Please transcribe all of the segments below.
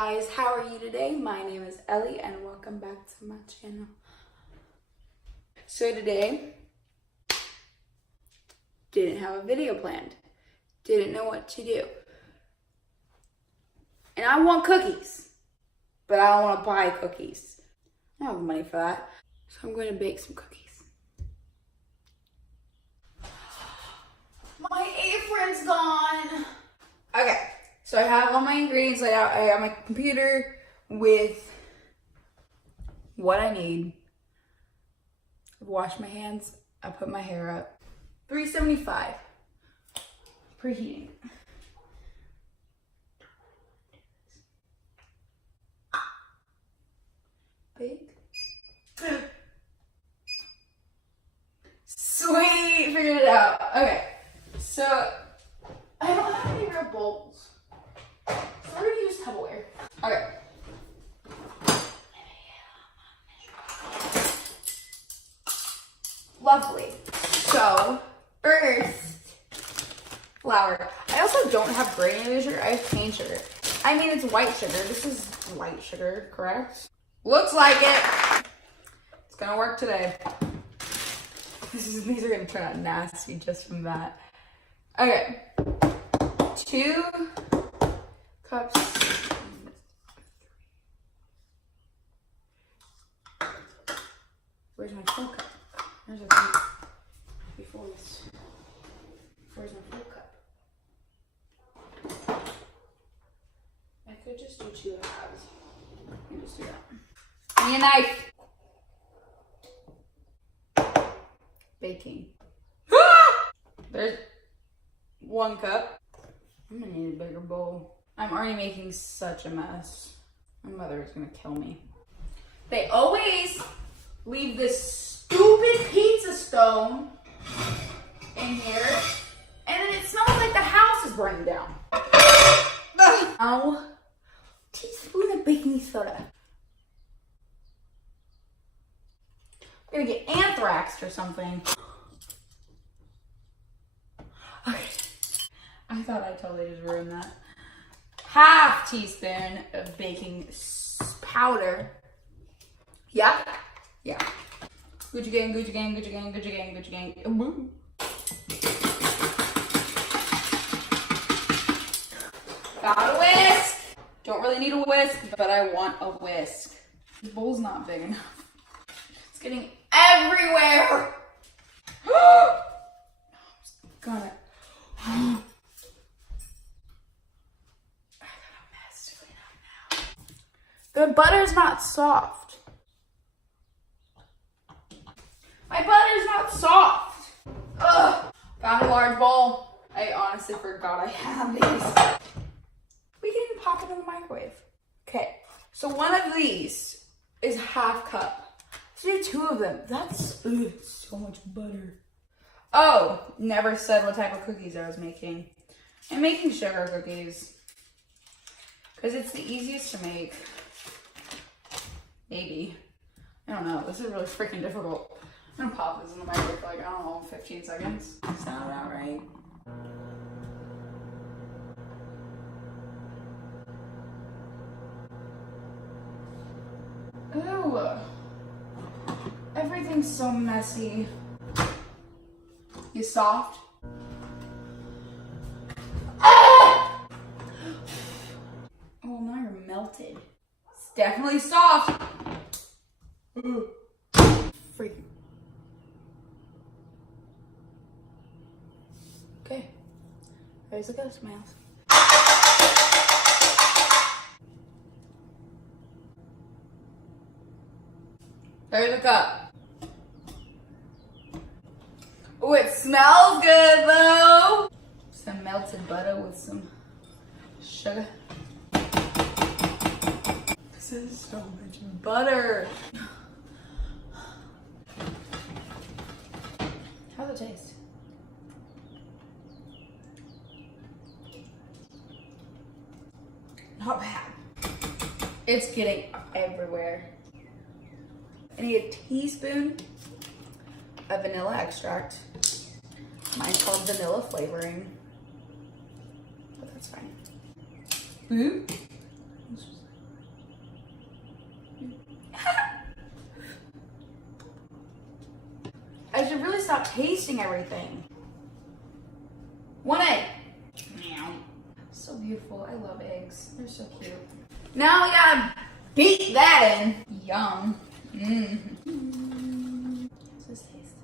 guys, how are you today? My name is Ellie and welcome back to my channel. So today, didn't have a video planned. Didn't know what to do. And I want cookies, but I don't want to buy cookies. I don't have money for that. So I'm going to bake some cookies. My apron's gone. Okay, so I have all my ingredients laid out. I got my computer with what I need. I've washed my hands. I put my hair up. 375. Preheating. Bake. Sweet, figured it out. Okay, so I don't have any real bowls, so we're gonna use Tupperware. Okay. Lovely. So first, flour. I also don't have granulated sugar. I have cane sugar. I mean, it's white sugar. This is white sugar, correct? Looks like it. It's gonna work today. These are gonna turn out nasty just from that. Okay. 2 cups. Where's my full cup? There's a thing before this. Where's my full cup? I could just do 2 halves. Let me just do that. Give me a knife. Baking. There's 1 cup. I'm gonna need a bigger bowl. I'm already making such a mess. My mother is gonna kill me. They always leave this stupid pizza stone in here, and then it smells like the house is burning down. Now, teaspoon of baking soda. I'm gonna get anthrax or something. Okay. I thought I totally just ruined that. 1/2 teaspoon of baking powder. Yeah? Yeah. Gucci gang, Gucci gang, Gucci gang, Gucci gang, Gucci gang. Woo. Got a whisk. Don't really need a whisk, but I want a whisk. This bowl's not big enough. It's getting everywhere. Got it. I got a mess to clean up now. The butter's not soft. My butter's not soft. Ugh. Found a large bowl. I honestly forgot I had these. We can even pop it in the microwave. Okay, so one of these is 1/2 cup. Let's do 2 of them. That's so much butter. Oh, never said what type of cookies I was making. I'm making sugar cookies because it's the easiest to make. Maybe. I don't know. This is really freaking difficult. I'm gonna pop this in the microwave for like, I don't know, 15 seconds. Sound about right? Ooh. Everything's so messy. You soft? Ah! Oh, now you're melted. It's definitely soft. Ooh. Freaking. Okay. There's the ghost mouse. There's a cup. Oh, it smells good though. Some melted butter with some sugar. This is so much butter. How's it taste? Not bad. It's getting everywhere. I need a teaspoon of vanilla extract. Mine's called vanilla flavoring, but that's fine. Ooh. stop tasting everything. 1 egg. Meow. So beautiful. I love eggs. They're so cute. Now we gotta beat that in. Yum. Mmm. How's this taste?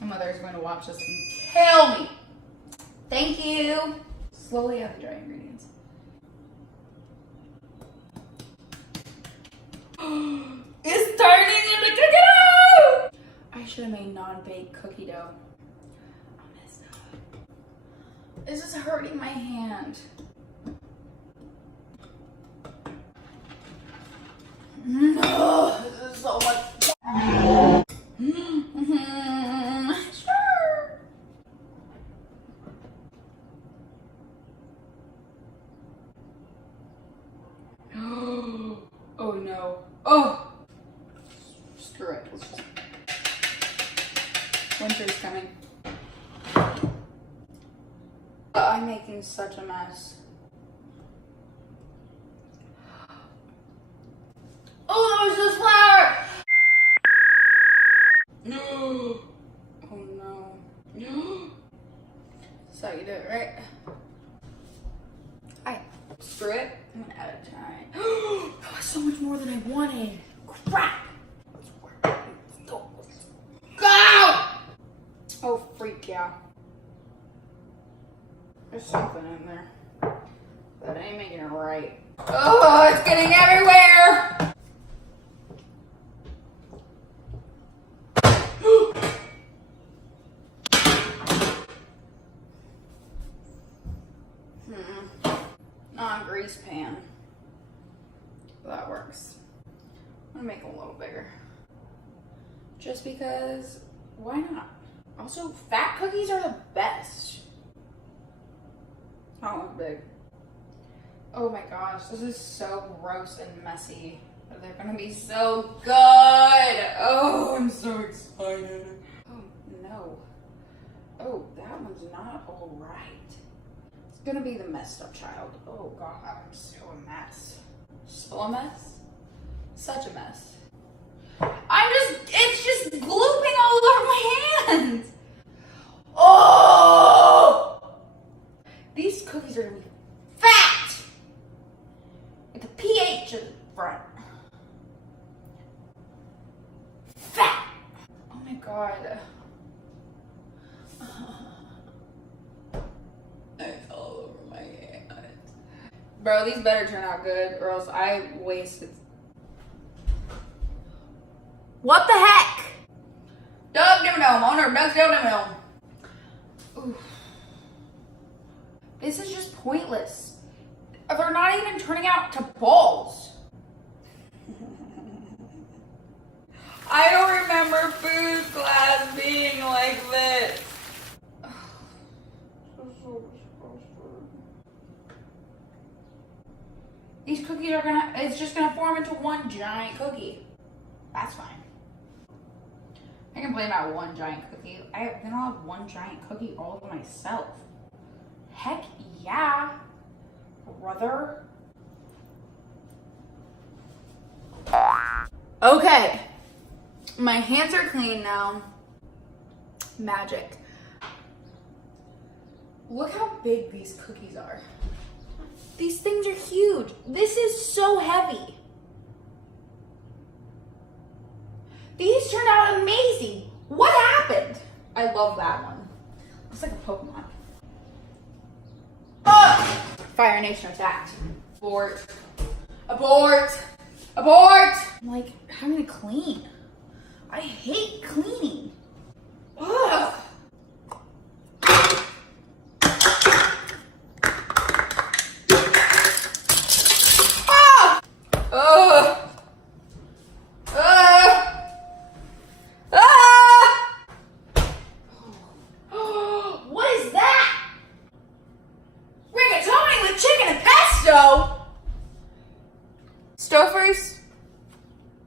My mother is going to watch this and kill me. Thank you. Slowly add the dry ingredients. It's turning into cookie dough! I should have made non-baked cookie dough. I messed up. This is hurting my hand. No, this is so much. Sure. Oh no. Oh! Screw it. Let's just... Winter's coming. I'm making such a mess. Oh, that was just flour! No. Oh no. No. That's how you do it, right? Alright, screw it. I'm gonna add a giant. That was so much more than I wanted. Crap! Go! Oh, freak yeah. There's something in there. But I ain't making it right. Oh, it's getting everywhere! Non-grease pan. That works. I'm gonna make it a little bigger. Just because, why not? Also, fat cookies are the best. I don't look big. Oh my gosh, this is so gross and messy. But they're gonna be so good. Oh, I'm so excited. Oh no. Oh, that one's not all right. It's gonna be the messed up child. Oh god, I'm still a mess. Still a mess? Such a mess. It's just glooping all over my hands. Oh! These cookies are gonna be fat! With the pH in the front. Fat! Oh my god. It's all over my hands. Bro, these better turn out good or else I wasted. What the heck? Doug Dimmadome, owner of Doug's Dimmadome. Oof. This is just pointless. They're not even turning out to balls. I don't remember food class being like this. These cookies are it's just gonna form into one giant cookie. That's fine. I can blame that one giant cookie. Then I'll have one giant cookie all to myself. Heck yeah, brother. Okay, my hands are clean now. Magic. Look how big these cookies are. These things are huge. This is so heavy. These turned out amazing. What happened? I love that one. Looks like a Pokemon. Fire Nation attacked. Abort. Abort. Abort. I'm like having to clean. I hate cleaning. Ugh. Stofers,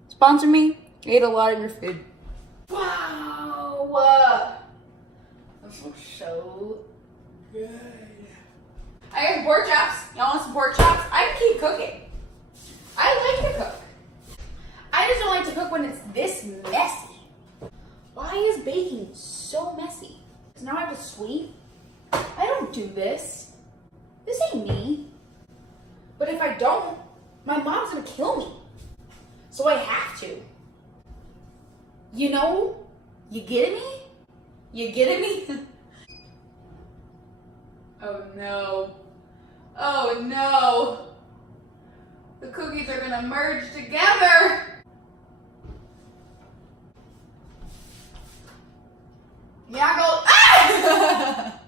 sponsor me. I ate a lot of your food. Wow. This looks so good. I got pork chops. Y'all want some pork chops? I can keep cooking. I like to cook. I just don't like to cook when it's this messy. Why is baking so messy? So now I have to sweep? I don't do this. This ain't me. But if I don't, my mom's gonna kill me. So I have to. You know? You getting me? You getting me? Oh no. Oh no. The cookies are gonna merge together. Yeah, go. Ah!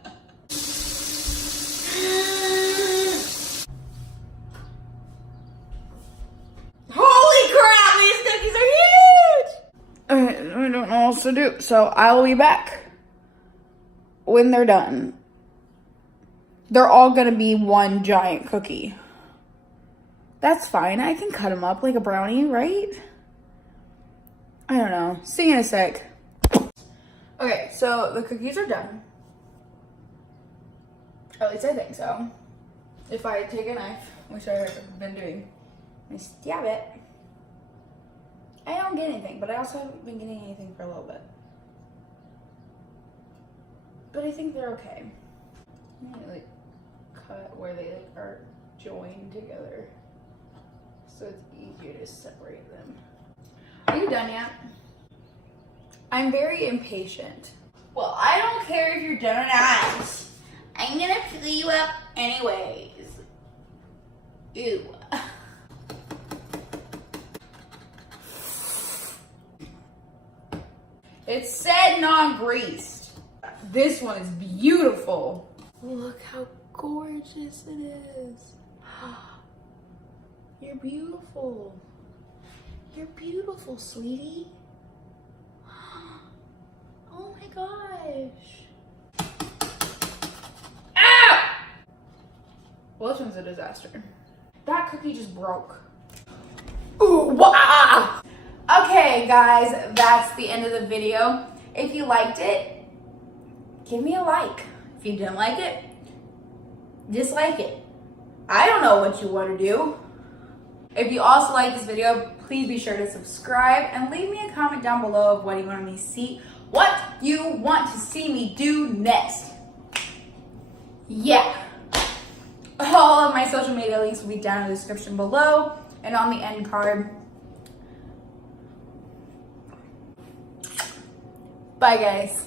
Holy crap, these cookies are huge! I don't know what else to do, so I will be back when they're done. They're all gonna be one giant cookie. That's fine. I can cut them up like a brownie, right? I don't know. See you in a sec. Okay, so the cookies are done. At least I think so. If I take a knife, which I've been doing, and stab it, I don't get anything, but I also haven't been getting anything for a little bit. But I think they're okay. I'm gonna like cut where they like are joined together, so it's easier to separate them. Are you done yet? I'm very impatient. Well, I don't care if you're done or not. I'm gonna fill you up anyways. Ew. It said non-greased. This one is beautiful. Look how gorgeous it is. You're beautiful. You're beautiful, sweetie. Oh my gosh. Ow! Well, this one's a disaster. That cookie just broke. Ooh, wah! Okay, guys, that's the end of the video. If you liked it, give me a like. If you didn't like it, dislike it. I don't know what you want to do. If you also like this video, please be sure to subscribe and leave me a comment down below of what you want me to see, what you want to see me do next. Yeah. All of my social media links will be down in the description below and on the end card. Bye, guys.